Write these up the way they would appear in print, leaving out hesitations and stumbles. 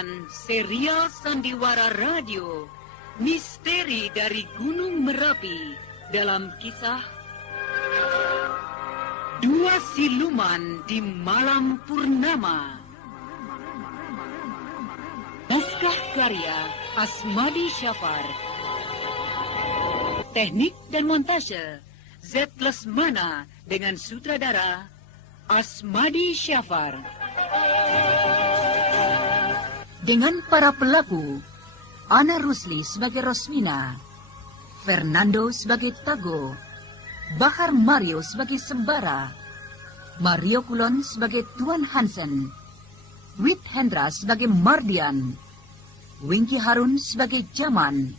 menyaksikan serial Sandiwara Radio Misteri dari Gunung Merapi dalam kisah Dua Siluman di Malam Purnama. Naskah karya Asmadi Syafar. Teknik dan montase Z. Lesmana dengan sutradara Asmadi Syafar. Dengan para pelaku, Ana Rusli sebagai Rosmina, Fernando sebagai Tago, Bahar Mario sebagai Sembara, Mario Kulon sebagai Tuan Hansen, Wit Hendra sebagai Mardian, Wingky Harun sebagai Jaman,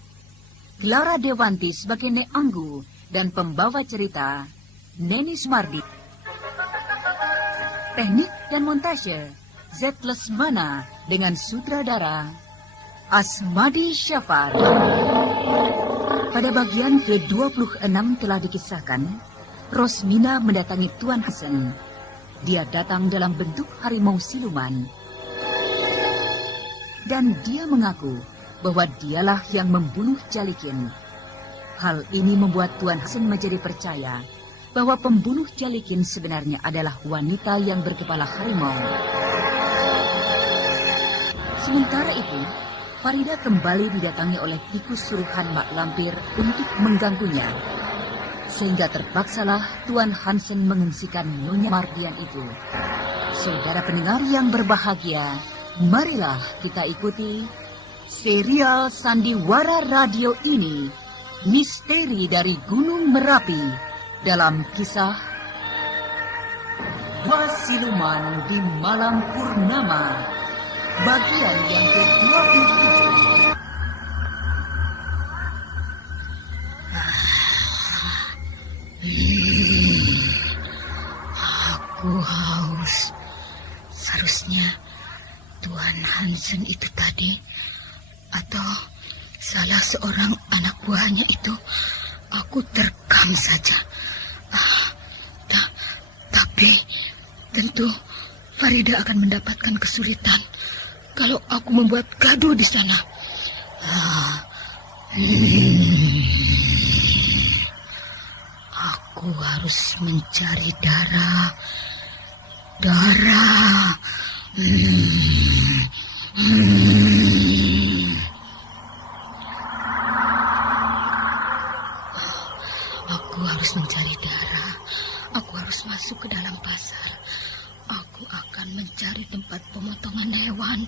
Clara Dewanti sebagai Neanggu, dan pembawa cerita Neni Sumardi. Teknik dan montase Z. Lesmana dengan sutradara Asmadi Syafar. Pada bagian ke-26 telah dikisahkan, Rosmina mendatangi Tuan Hasan. Dia datang dalam bentuk harimau siluman. Dan dia mengaku bahwa dialah yang membunuh Jalikin. Hal ini membuat Tuan Hasan menjadi percaya bahwa pembunuh Jalikin sebenarnya adalah wanita yang berkepala harimau. Sementara itu, Farida kembali didatangi oleh tikus suruhan Mak Lampir untuk mengganggunya. Sehingga terpaksalah Tuan Hansen mengungsikan Nyonya Mardian itu. Saudara pendengar yang berbahagia, marilah kita ikuti serial Sandiwara Radio ini, Misteri dari Gunung Merapi, dalam kisah Dua Siluman di Malam Purnama, bagian yang ke-27. Aku haus. Seharusnya Tuan Hansen itu tadi, atau salah seorang anak buahnya itu, aku terkam saja. Tapi tentu Farida akan mendapatkan kesulitan kalau aku membuat gaduh di sana. Aku harus mencari darah. Aku harus mencari darah. Aku harus masuk ke dalam pasar. Aku akan mencari tempat pemotongan hewan.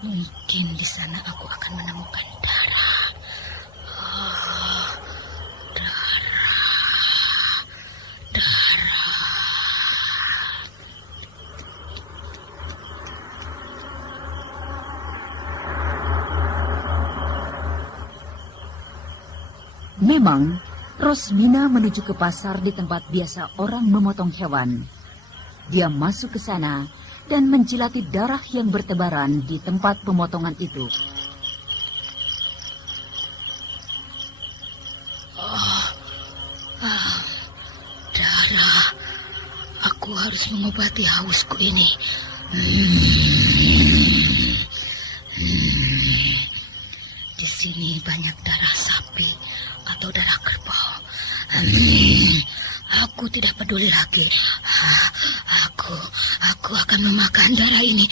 Mungkin di sana aku akan menemukan darah. Darah. Memang, Rosmina menuju ke pasar di tempat biasa orang memotong hewan. Dia masuk ke sana dan menjilati darah yang bertebaran di tempat pemotongan itu. Darah. Aku harus mengobati hausku ini. Di sini banyak darah sapi atau darah kerbau. Aku tidak peduli lagi. Aku akan memakan darah ini.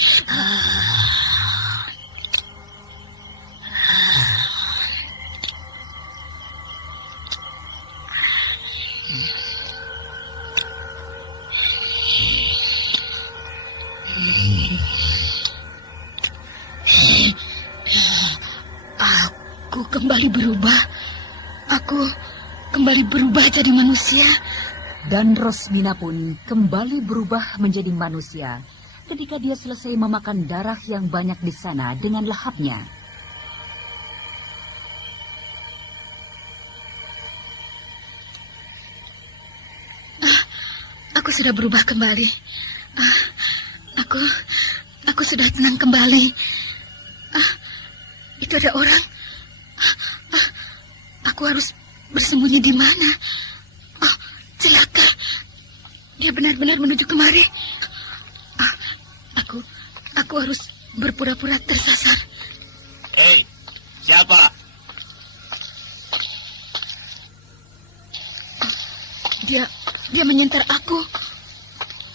Aku kembali berubah. Aku kembali berubah jadi manusia. Dan Rosmina pun kembali berubah menjadi manusia ketika dia selesai memakan darah yang banyak di sana dengan lahapnya. Aku sudah berubah kembali. Aku sudah tenang kembali. Itu ada orang. Aku harus bersembunyi di mana? Celaka. Dia benar-benar menuju kemari. Aku harus berpura-pura tersasar. Hei, siapa? Dia menyentar aku.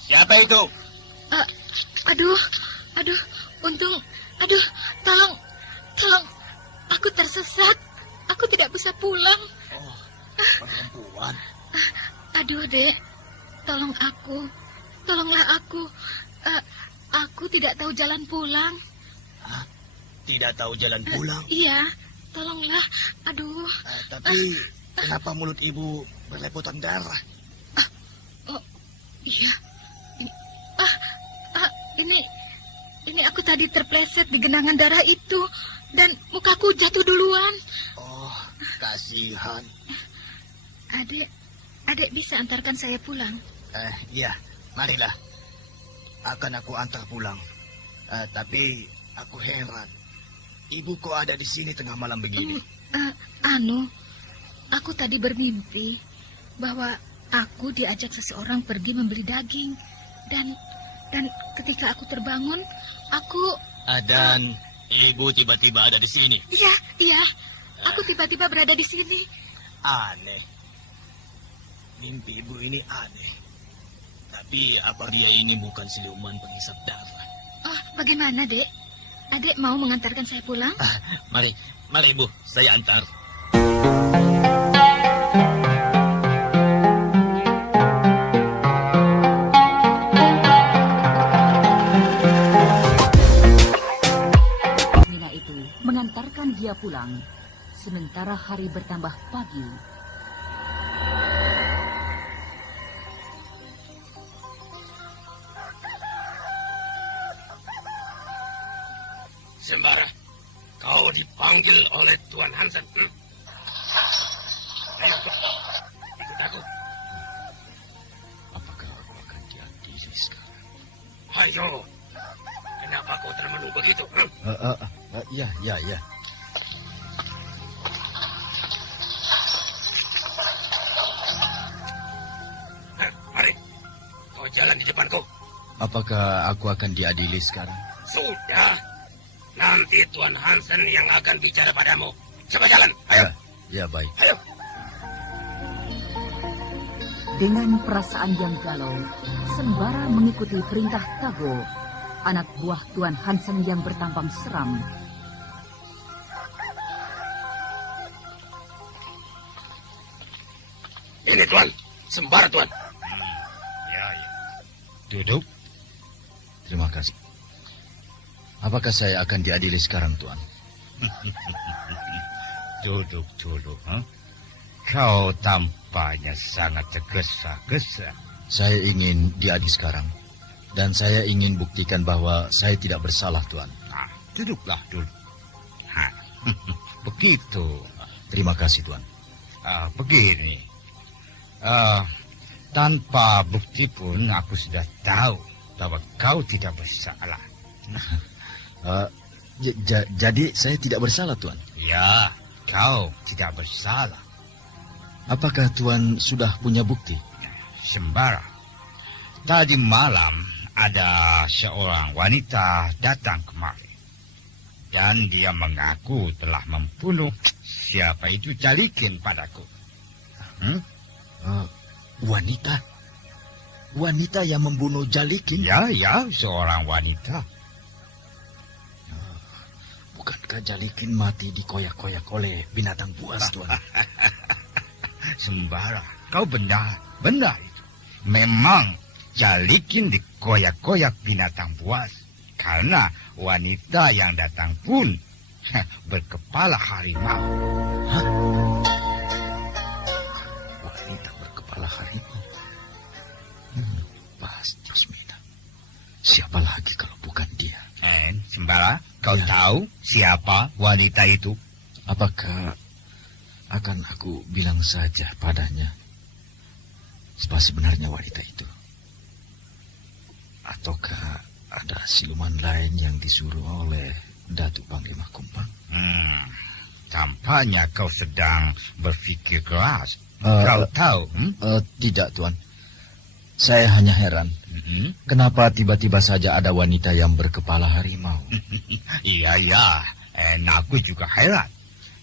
Siapa itu? Aduh, tolong, aku tersesat. Aku tidak bisa pulang. Oh, perempuan. Aduh, Dek, tolonglah aku. Aku tidak tahu jalan pulang. Hah? Tidak tahu jalan pulang? Iya, tolonglah. Aduh. Tapi kenapa mulut ibu berlepotan darah? Oh, iya. Ini aku tadi terpleset di genangan darah itu dan mukaku jatuh duluan. Oh, kasihan. Adek bisa antarkan saya pulang? Iya, marilah. Akan aku antar pulang. Tapi aku heran. Ibu kok ada di sini tengah malam begini? Aku tadi bermimpi bahwa aku diajak seseorang pergi membeli daging. Dan ketika aku terbangun, Dan ibu tiba-tiba ada di sini? Iya. Aku tiba-tiba berada di sini. Aneh. Mimpi ibu ini aneh. Tapi apa dia ini bukan siluman penghisap darah? Oh, bagaimana, Dek? Adek mau mengantarkan saya pulang? Mari ibu, saya antar. Mina itu mengantarkan dia pulang, sementara hari bertambah pagi. Sembara, kau dipanggil oleh Tuan Hansen. Ayo, ikut aku. Apakah aku akan diadili sekarang? Ayo, kenapa kau termenung begitu? Ya. Mari, kau jalan di depanku. Apakah aku akan diadili sekarang? Sudah. Nanti Tuan Hansen yang akan bicara padamu. Coba jalan, ayo. Ya, baik. Ayo. Dengan perasaan yang galau, Sembara mengikuti perintah Tago, anak buah Tuan Hansen yang bertampang seram. Ini Tuan, Sembara Tuan. Ya. Duduk. Terima kasih. Apakah saya akan diadili sekarang, Tuan? Duduk dulu, Kau tampaknya sangat tergesa-gesa. Saya ingin diadili sekarang. Dan saya ingin buktikan bahwa saya tidak bersalah, Tuan. Nah, duduklah dulu. Begitu. Terima kasih, Tuan. Begini. Tanpa bukti pun aku sudah tahu bahwa kau tidak bersalah. Jadi saya tidak bersalah, Tuan? Ya, kau tidak bersalah. Apakah Tuan sudah punya bukti? Sembara, tadi malam ada seorang wanita datang kemari. Dan dia mengaku telah membunuh siapa itu Jalikin padaku. Wanita? Wanita yang membunuh Jalikin? Ya, seorang wanita. Bukankah Jalikin mati dikoyak-koyak oleh binatang buas, Tuan? Sembara, kau benar itu. Memang Jalikin dikoyak-koyak binatang buas. Karena wanita yang datang pun berkepala harimau. Hah? Wanita berkepala harimau? Pasti Smita. Siapa lagi kalau bukan dia? Sembara, kau tahu siapa wanita itu? Apakah akan aku bilang saja padanya siapa sebenarnya wanita itu? Ataukah ada siluman lain yang disuruh oleh Datuk Panglima Kumpang? Tampaknya kau sedang berpikir keras. Kau tahu? Tidak, Tuan. Saya hanya heran. Kenapa tiba-tiba saja ada wanita yang berkepala harimau? Iya. Aku juga heran.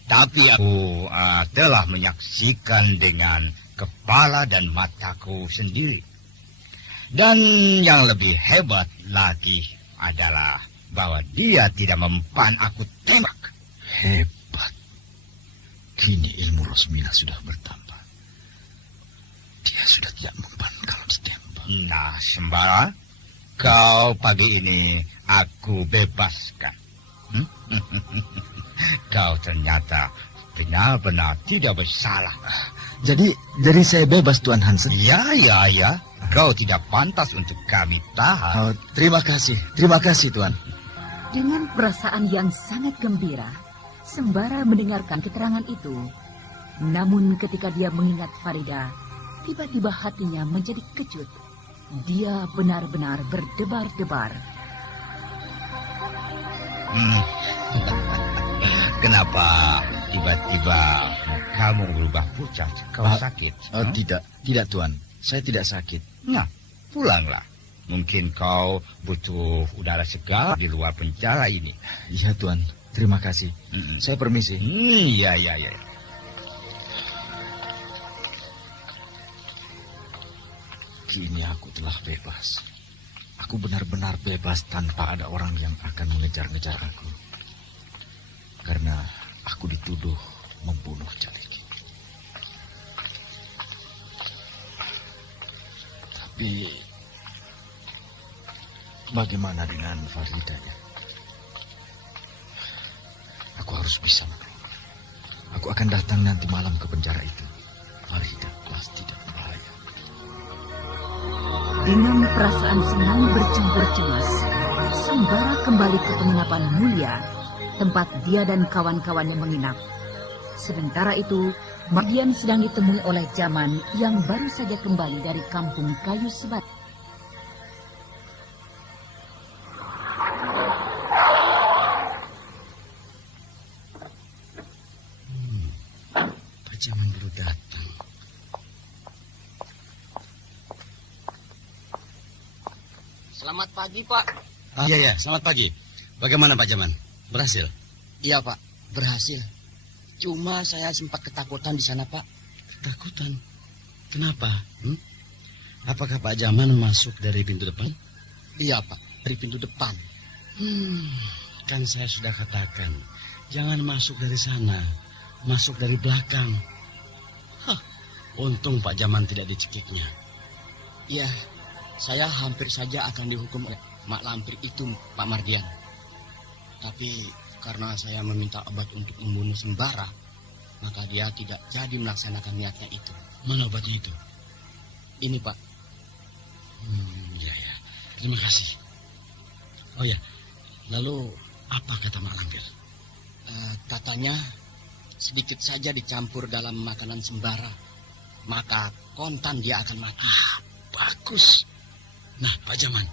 Tapi aku telah menyaksikan dengan kepala dan mataku sendiri. Dan yang lebih hebat lagi adalah bahwa dia tidak mempan aku tembak. Hebat. Kini ilmu Rosmila sudah bertambah. Dia sudah tidak mempan kalau ditembak. Nah, Sembara, kau pagi ini aku bebaskan. Kau ternyata benar-benar tidak bersalah. Jadi saya bebas, Tuan Hansen? Ya. Kau tidak pantas untuk kami tahan. Oh, terima kasih, Tuan. Dengan perasaan yang sangat gembira, Sembara mendengarkan keterangan itu. Namun ketika dia mengingat Farida, tiba-tiba hatinya menjadi kecut. Dia benar-benar berdebar-debar. Kenapa tiba-tiba kamu berubah pucat? Kau sakit? Tidak, Tuan. Saya tidak sakit. Nah, pulanglah. Mungkin kau butuh udara segar di luar penjara ini. Iya, Tuan. Terima kasih. Saya permisi. Iya. Kini aku telah bebas. Aku benar-benar bebas tanpa ada orang yang akan mengejar-ngejar aku. Karena aku dituduh membunuh Jaliki. Tapi bagaimana dengan Farida ya? Aku harus bisa menolong. Aku akan datang nanti malam ke penjara itu. Farida pasti tidak berbahaya. Dengan perasaan senang bercampur cemas, Sembara kembali ke penginapan mulia, tempat dia dan kawan-kawannya menginap. Sementara itu, Mardian sedang ditemui oleh Jaman yang baru saja kembali dari kampung kayu sebat. Pak Jaman baru datang. Selamat pagi, Pak. Iya, selamat pagi. Bagaimana Pak Jaman? Berhasil? Iya, Pak. Berhasil. Cuma saya sempat ketakutan di sana, Pak. Ketakutan? Kenapa? Apakah Pak Jaman masuk dari pintu depan? Iya, Pak. Dari pintu depan. Kan saya sudah katakan, jangan masuk dari sana. Masuk dari belakang. Untung Pak Jaman tidak dicekiknya. Iya, saya hampir saja akan dihukum oleh Mak Lampir itu, Pak Mardian. Tapi karena saya meminta obat untuk membunuh Sembara, maka dia tidak jadi melaksanakan niatnya itu. Mana obatnya itu? Ini, Pak. Iya. Terima kasih. Oh ya, lalu apa kata Mak Lampir? Katanya sedikit saja dicampur dalam makanan Sembara, maka kontan dia akan mati. Bagus. Nah, Pak Jaman,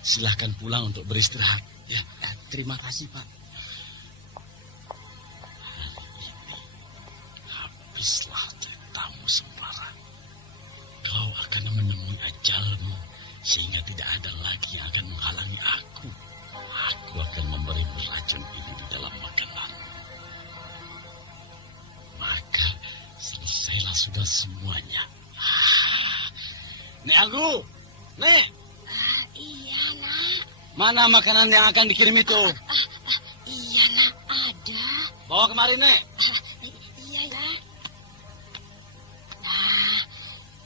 silahkan pulang untuk beristirahat. Ya. Terima kasih, Pak. Habislah ceritamu Sembara. Kau akan menemui ajalmu, sehingga tidak ada lagi yang akan menghalangi aku. Aku akan memberimu racun ini di dalam makanan. Maka selesailah sudah semuanya. Nek Anggu, Nek. Iya, Nak. Mana makanan yang akan dikirim itu? Iya, Nak. Ada. Bawa kemari, Nek. Iya, ya. Nah,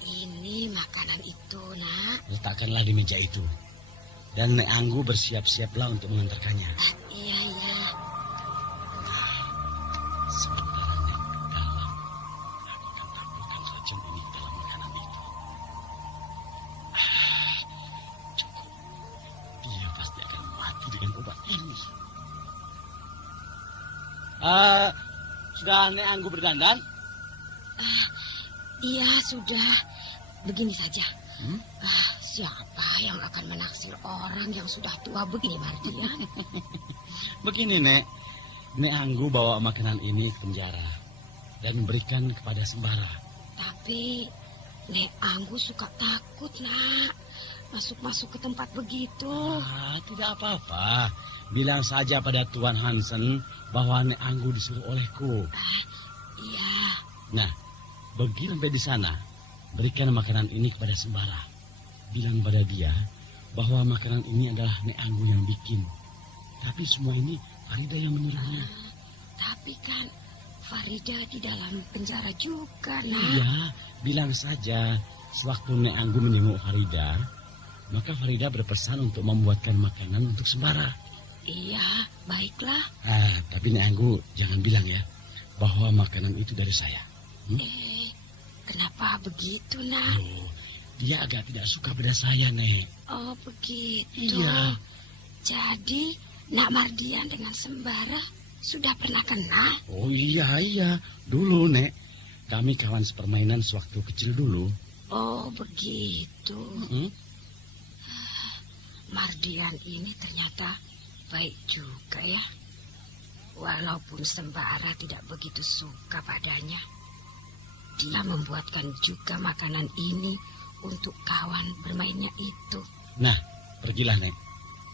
ini makanan itu, Nak. Letakkanlah di meja itu. Dan Nek Anggu bersiap-siaplah untuk mengantarkannya. Iya. Sementara Nek ke dalam, aku akan taburkan racun ini ke dalam makanan itu. Cukup. Dia pasti akan mati dengan obat ini. Sudah Nek Anggu berdandan? Iya, sudah. Begini saja. Siapa yang akan menaksir orang yang sudah tua begini, Mardian? Begini, Nek. Nek Anggu bawa makanan ini ke penjara dan memberikan kepada Sembara. Tapi Nek Anggu suka takut, Nak. masuk-masuk ke tempat begitu. Tidak apa-apa. Bilang saja pada Tuan Hansen bahwa Nek Anggu disuruh olehku. Iya. Nah, begitu sampai di sana, berikan makanan ini kepada Sembara. Bilang pada dia bahwa makanan ini adalah Nek Anggu yang bikin. Tapi semua ini Farida yang menyuruhnya. Tapi kan Farida di dalam penjara juga, Nak. Iya, bilang saja sewaktu Nek Anggu menjenguk Farida, maka Farida berpesan untuk membuatkan makanan untuk Sembara. Iya, baiklah. Tapi Nek Anggu jangan bilang ya bahwa makanan itu dari saya. Kenapa begitu, Nak? Loh, dia agak tidak suka pada saya, Nek. Oh, begitu. Iya. Jadi, Nak Mardian dengan Sembara sudah pernah kenal? Oh iya. Dulu, Nek. Kami kawan sepermainan sewaktu kecil dulu. Oh, begitu. Hmm? Mardian ini ternyata baik juga ya. Walaupun Sembara tidak begitu suka padanya, dia membuatkan juga makanan ini untuk kawan bermainnya itu. Nah, pergilah, Nek.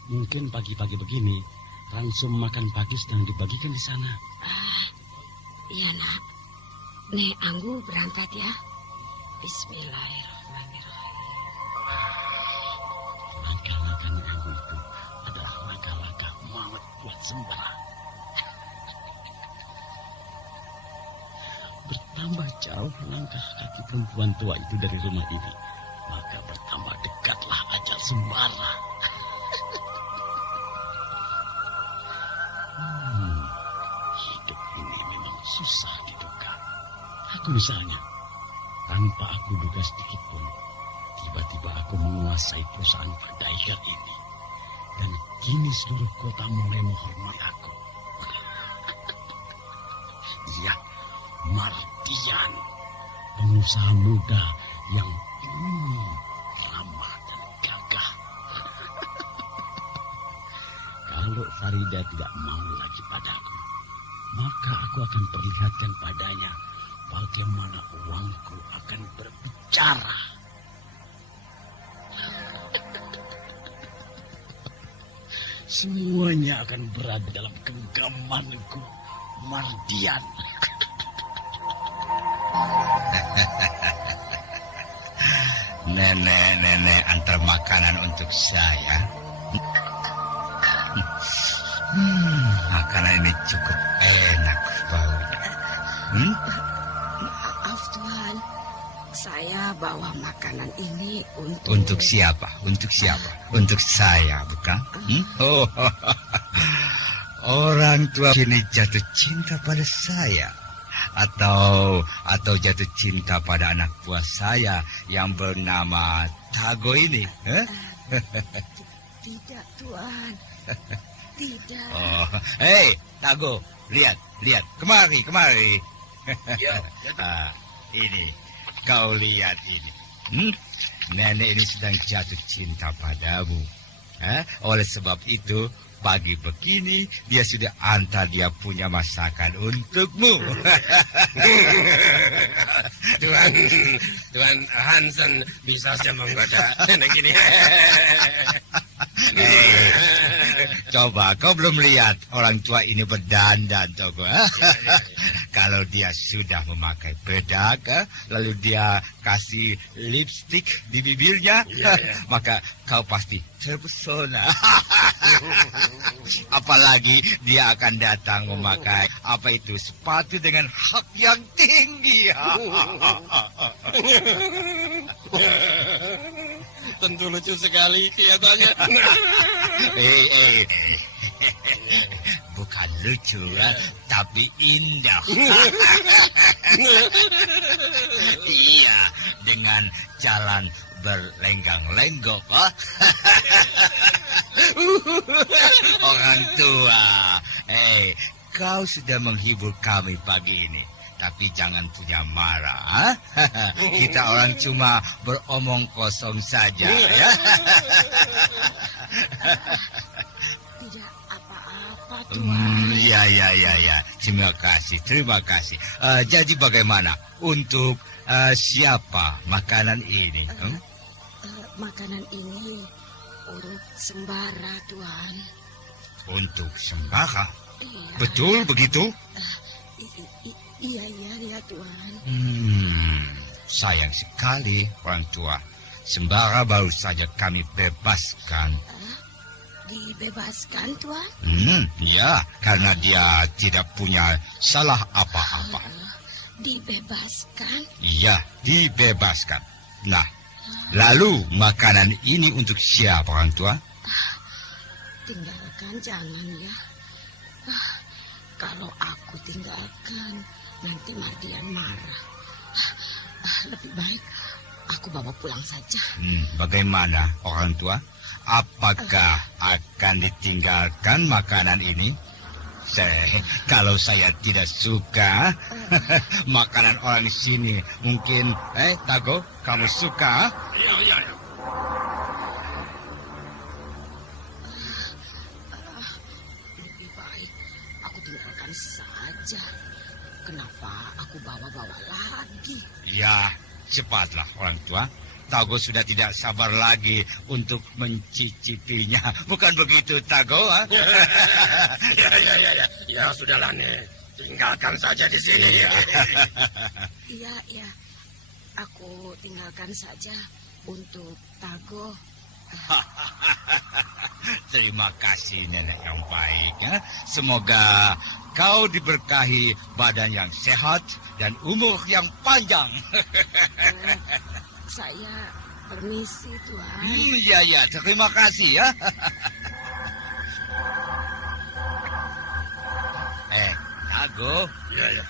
Mungkin pagi-pagi begini, ransum makan pagi sedang dibagikan di sana. Iya, Nak. Nek Anggu berangkat ya. Bismillahirrahmanirrahim. Langkah-langkah Nek Anggu itu adalah langkah-langkah maut buat Sembara. Bertambah jauh langkah kaki perempuan tua itu dari rumah ini, maka bertambah dekatlah ajal Sembara. Hidup ini memang susah diduga. Aku misalnya, tanpa aku duga sedikit pun, tiba-tiba aku menguasai perusahaan Pardaigar ini. Dan kini seluruh kota mulai menghormati aku. Iya, Mardian, pengusaha muda yang ramah dan gagah. Kalau Farida tidak mau lagi padaku, maka aku akan perlihatkan padanya bagaimana uangku akan berbicara. Semuanya akan berada dalam genggamanku, Mardian. Nenek antar makanan untuk saya. Makanan ini cukup enak baunya. Maaf, Tuhan. Saya bawa makanan ini untuk... Untuk siapa? Untuk siapa? Untuk saya, bukan? Oh, orang tua kini jatuh cinta pada saya. Atau jatuh cinta pada anak buah saya yang bernama Tago ini. Tidak, Tuhan. Tidak. Oh, hei, Tago, lihat. Kemari. Ya. Ini, kau lihat ini. Nenek ini sedang jatuh cinta padamu. Oleh sebab itu, pagi begini dia sudah antar dia punya masakan untukmu. Tuan Hansen bisa saja menggoda nenek ini. Coba, kau belum lihat orang tua ini berdandan, Togo. Kalau dia sudah memakai bedak, lalu dia kasih lipstik di bibirnya, maka kau pasti terpesona. Apalagi dia akan datang memakai sepatu dengan hak yang tinggi. Tentu lucu sekali kelihatannya. Bukan lucu, tapi indah. Iya, dengan jalan berlenggak-lenggok. Orang tua, kau sudah menghibur kami pagi ini. Tapi jangan punya marah. Kita orang cuma beromong kosong saja. Ya? Tidak apa-apa, Tuhan. Ya. Terima kasih. Jadi bagaimana? Untuk siapa makanan ini? makanan ini untuk sembara, Tuan. Untuk sembara? Iya. Betul begitu? Iya, Tuan. Sayang sekali, orang tua. Sembara baru saja kami bebaskan. Dibebaskan, Tuan? Ya, karena dia tidak punya salah apa-apa. Dibebaskan? Iya, dibebaskan. Nah, lalu makanan ini untuk siapa, orang tua? Tinggalkan, jangan ya. Kalau aku tinggalkan, nanti Mardian marah. Lebih baik aku bawa pulang saja. Bagaimana, orang tua? Apakah akan ditinggalkan makanan ini? Kalau saya tidak suka makanan orang di sini, mungkin, Tago, kamu suka? Iya. Lebih baik aku tinggalkan saja. Kenapa aku bawa-bawa lagi? Ya, cepatlah, orang tua. Tago sudah tidak sabar lagi untuk mencicipinya. Bukan begitu, Tago? Ya. Ya, sudahlah, Nek. Tinggalkan saja di sini. Iya. Aku tinggalkan saja untuk Tago. Terima kasih, nenek yang baik. Ya. Semoga kau diberkahi badan yang sehat dan umur yang panjang. Saya permisi, Tuan. Iya, terima kasih ya. Tago. Ya.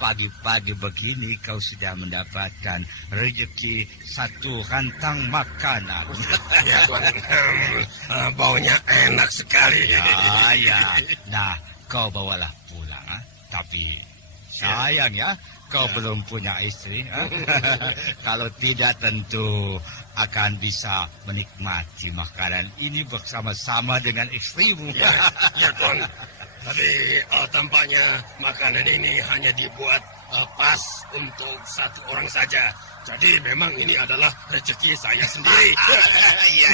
Pagi-pagi begini kau sudah mendapatkan rezeki satu rantang makanan. Ya, Tuan. Baunya enak sekali. Ya. Nah, kau bawalah pulang. Tapi sayang ya, kau belum punya istri. Kalau tidak tentu akan bisa menikmati makanan ini bersama-sama dengan istrimu. Ya, Tuan. Tapi tampaknya makanan ini hanya dibuat pas untuk satu orang saja. Jadi memang ini adalah rezeki saya sendiri. Iya.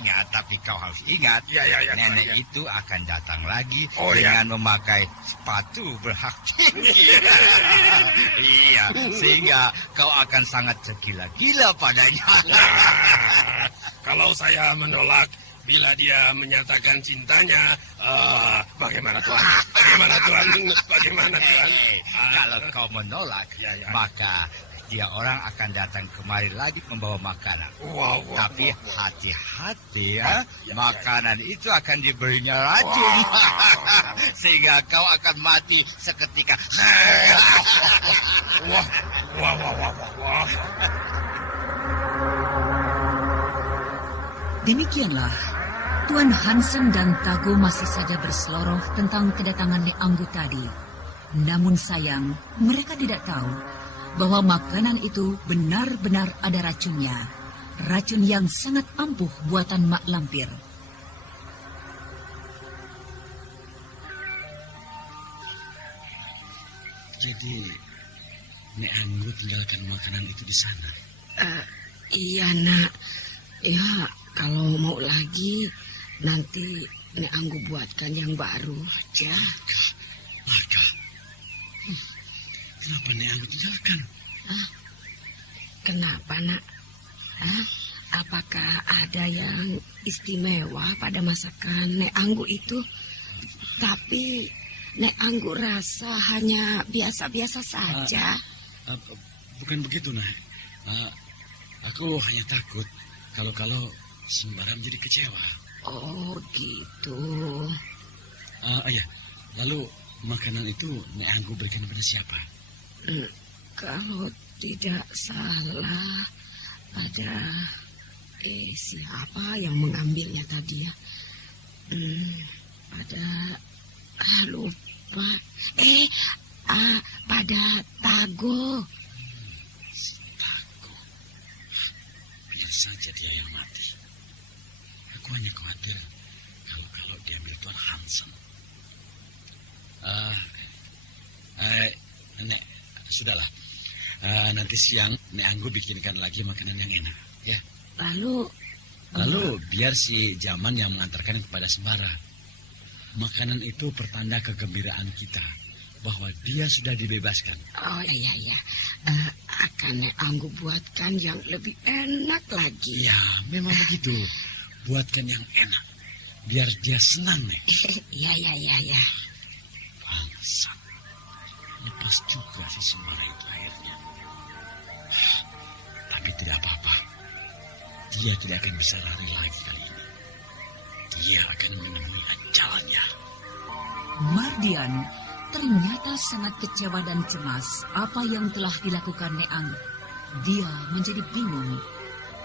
Ingat, tapi kau harus ingat. Ya, Nenek itu akan datang lagi Oh, dengan memakai sepatu berhak tinggi. Iya, sehingga kau akan sangat tergila-gila padanya. Kalau saya menolak, bila dia menyatakan cintanya, bagaimana Tuan? Bagaimana Tuan? Kalau kau menolak, maka dia orang akan datang kemari lagi membawa makanan. Wow. Tapi hati-hati ya, makanan itu akan diberinya racun. Sehingga kau akan mati seketika. Wah. Demikianlah, Tuan Hansen dan Tago masih saja berseloroh tentang kedatangan Nek Anggu tadi. Namun sayang, mereka tidak tahu bahwa makanan itu benar-benar ada racunnya. Racun yang sangat ampuh buatan Mak Lampir. Jadi, Nek Anggu tinggalkan makanan itu di sana. Iya, Nak. Ya, kalau mau lagi, nanti Nek Anggu buatkan yang baru. Ya. Marga. Kenapa Nek Anggu tinggalkan? Kenapa, Nak? Apakah ada yang istimewa pada masakan Nek Anggu itu? Tapi Nek Anggu rasa hanya biasa-biasa saja. Bukan begitu, Nak. Aku hanya takut kalau Sembara menjadi kecewa. Oh, gitu. Iya. Lalu makanan itu Nek Anggu berikan kepada siapa? Kalau tidak salah, ada siapa yang mengambilnya tadi ya? Lupa. Pada Tago. Tago. Biar saja dia yang mati. Aku hanya khawatir kalau diambil Tuan Hansen. Nek, sudahlah. Nanti siang Nek Anggu bikinkan lagi makanan yang enak, ya. Lalu Biar si Jaman yang mengantarkan kepada Sembara. Makanan itu pertanda kegembiraan kita bahwa dia sudah dibebaskan. Oh iya. Akan Nek Anggu buatkan yang lebih enak lagi. Ya, memang begitu. Buatkan yang enak. Biar dia senang, Nek. Iya. Bangsat. Lepas juga si Sembara itu akhirnya. Tapi tidak apa-apa. Dia tidak akan bisa lari lagi kali ini. Dia akan menemui ajalnya. Mardian ternyata sangat kecewa dan cemas apa yang telah dilakukan Nek Anggu. Dia menjadi bingung.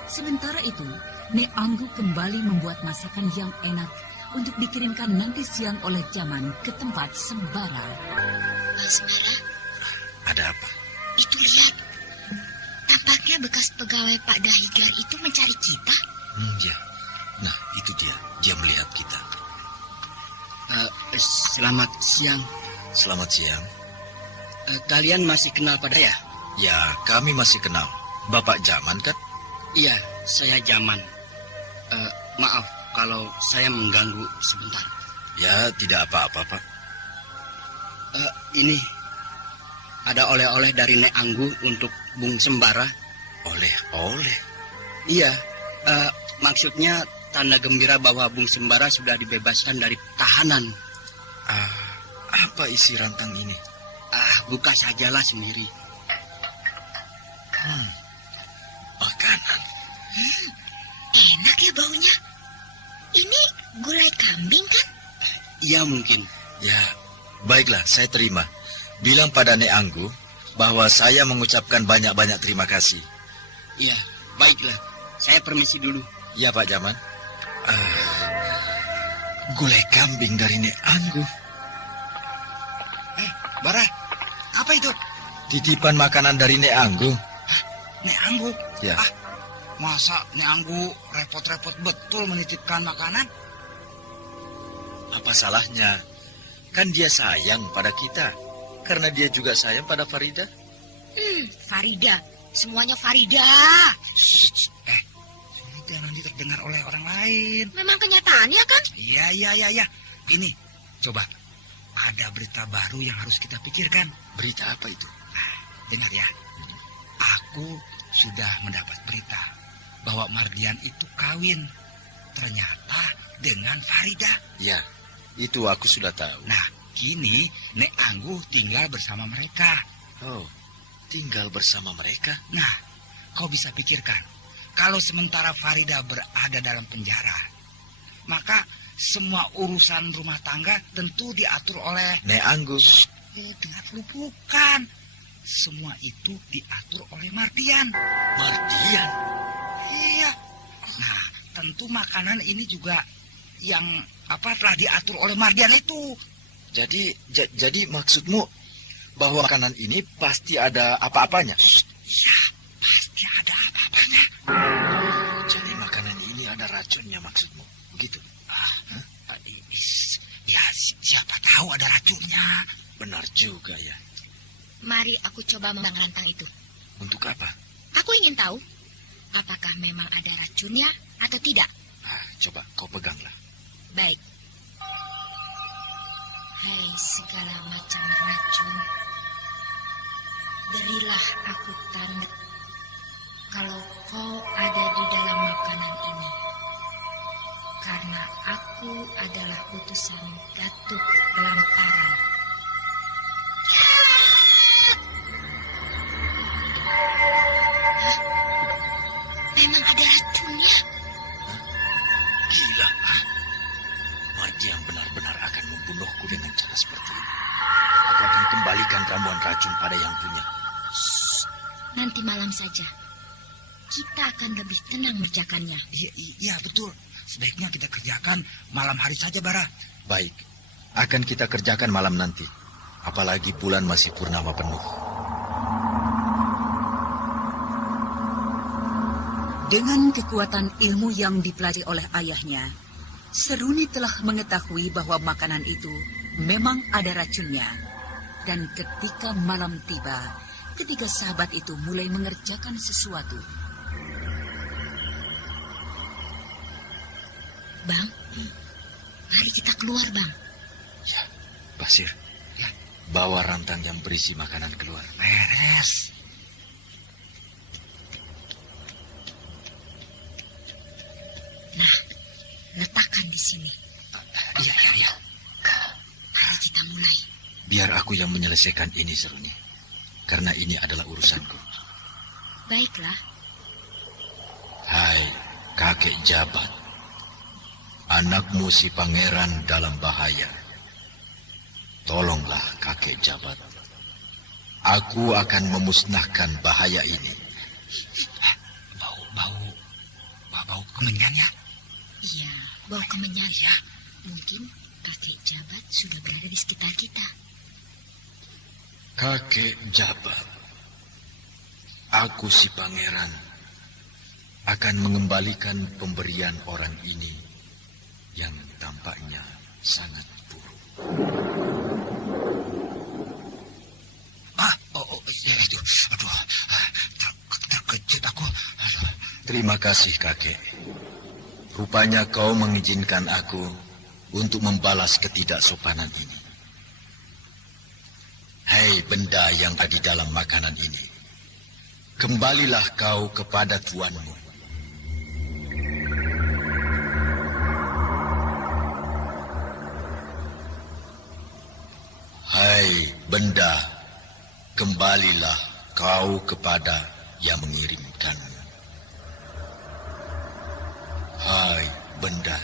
Sementara itu, Nek Anggu kembali membuat masakan yang enak untuk dikirimkan nanti siang oleh Jaman ke tempat Sembara. Pak Sembara, Ada apa? itu lihat. Tampaknya bekas pegawai Pak Dahigar itu mencari kita. Ya. Nah, itu dia. Dia melihat kita. Selamat siang. Selamat siang. Kalian masih kenal pada ya? Ya, kami masih kenal. Bapak Jaman kan? Iya, saya Jaman. Maaf kalau saya mengganggu sebentar. Ya, tidak apa-apa, Pak. Ini ada oleh-oleh dari Nek Anggu untuk Bung Sembara. Oleh-oleh. Iya, maksudnya tanda gembira bahwa Bung Sembara sudah dibebaskan dari tahanan. Apa isi rantang ini? Buka sajalah sendiri. Makanan. Enak ya baunya. Ini gulai kambing kan? Iya mungkin. Ya, baiklah, saya terima. Bilang pada Nek Anggu bahwa saya mengucapkan banyak-banyak terima kasih. Iya, baiklah. Saya permisi dulu. Ya, Pak Jaman. Gulai kambing dari Nek Anggu. Bara, apa itu? Titipan makanan dari Nek Anggu. Nek Anggu? Ya. Masa Nek Anggu repot-repot betul menitipkan makanan? Apa salahnya? Kan dia sayang pada kita. Karena dia juga sayang pada Farida. Farida. Semuanya Farida. Ini jangan terdengar oleh orang lain. Memang kenyataannya kan? Iya. Ini, coba. Ada berita baru yang harus kita pikirkan. Berita apa itu? Nah, dengar ya. Aku sudah mendapat berita bahwa Mardian itu kawin. Ternyata dengan Farida. Ya, itu aku sudah tahu. Nah, kini Nek Anggu tinggal bersama mereka. Oh, tinggal bersama mereka? Nah, kau bisa pikirkan. Kalau sementara Farida berada dalam penjara, maka semua urusan rumah tangga tentu diatur oleh Nek Anggu. Dengar dulu, bukan. Semua itu diatur oleh Mardian. Mardian? Iya. Nah, tentu makanan ini juga yang telah diatur oleh Mardian itu. Jadi maksudmu bahwa makanan ini pasti ada apa-apanya? Ya, pasti ada apa-apanya. Jadi makanan ini ada racunnya maksudmu? Begitu? Ya, siapa tahu ada racunnya. Benar juga ya. Mari aku coba memang rantang itu. Untuk apa? Aku ingin tahu apakah memang ada racunnya atau tidak. Coba kau peganglah. Baik. Hai segala macam racun, berilah aku tanda kalau kau ada di dalam makanan ini. Karena aku adalah utusan Datuk Lantaran. Memang ada racunnya. Gila. Mardian benar-benar akan membunuhku dengan cara seperti ini. Aku akan kembalikan ramuan racun pada yang punya. Nanti malam saja. Kita akan lebih tenang mengerjakannya. Iya, betul. Sebaiknya kita kerjakan malam hari saja, Bara. Baik, akan kita kerjakan malam nanti. Apalagi bulan masih purnama penuh. Dengan kekuatan ilmu yang dipelajari oleh ayahnya, Seruni telah mengetahui bahwa makanan itu memang ada racunnya. Dan ketika malam tiba, ketiga sahabat itu mulai mengerjakan sesuatu. Bang, mari kita keluar, Bang. Ya, Basir. Ya, bawa rantang yang berisi makanan keluar. Beres. Nah, letakkan di sini. Iya. Mari kita mulai. Biar aku yang menyelesaikan ini, Seruni. Karena ini adalah urusanku. Baiklah. Hai, kakek jabat. Anakmu si pangeran dalam bahaya. Tolonglah kakek jabat. Aku akan memusnahkan bahaya ini. Bau kemenyan ya? Iya, bau kemenyan ya. Mungkin kakek jabat sudah berada di sekitar kita. Kakek jabat. Aku si pangeran akan mengembalikan pemberian orang ini yang tampaknya sangat buruk. Itu. Aduh, terkejut aku. Aduh. Terima kasih, kakek. Rupanya kau mengizinkan aku untuk membalas ketidaksopanan ini. Hei benda yang ada di dalam makanan ini. Kembalilah kau kepada tuanmu. Hai benda, kembalilah kau kepada yang mengirimkanmu. Hai benda,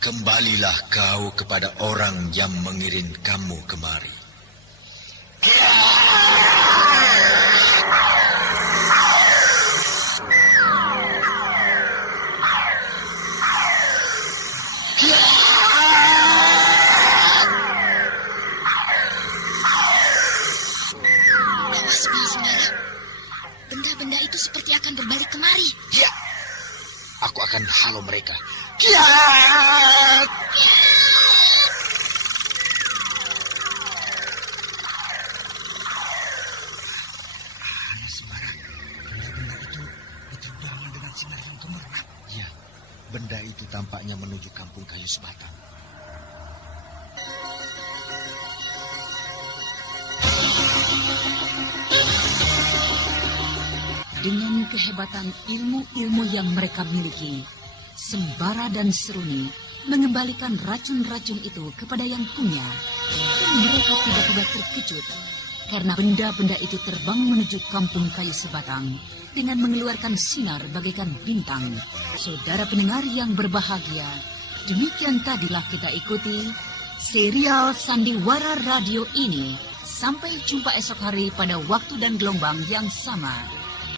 kembalilah kau kepada orang yang mengirim kamu kemari. Benda-benda itu seperti akan berbalik kemari. Ya, aku akan halau mereka. Kiat! Sembara, benda-benda itu berterbangan dengan sinar yang gemerlap. Ya, benda itu tampaknya menuju kampung kayu sebatang. Dengan kehebatan ilmu-ilmu yang mereka miliki, Sembara dan Seruni mengembalikan racun-racun itu kepada yang punya. Dan mereka tiba-tiba terkejut karena benda-benda itu terbang menuju kampung kayu sebatang dengan mengeluarkan sinar bagaikan bintang. Saudara pendengar yang berbahagia, demikian tadilah kita ikuti serial Sandiwara Radio ini. Sampai jumpa esok hari pada waktu dan gelombang yang sama.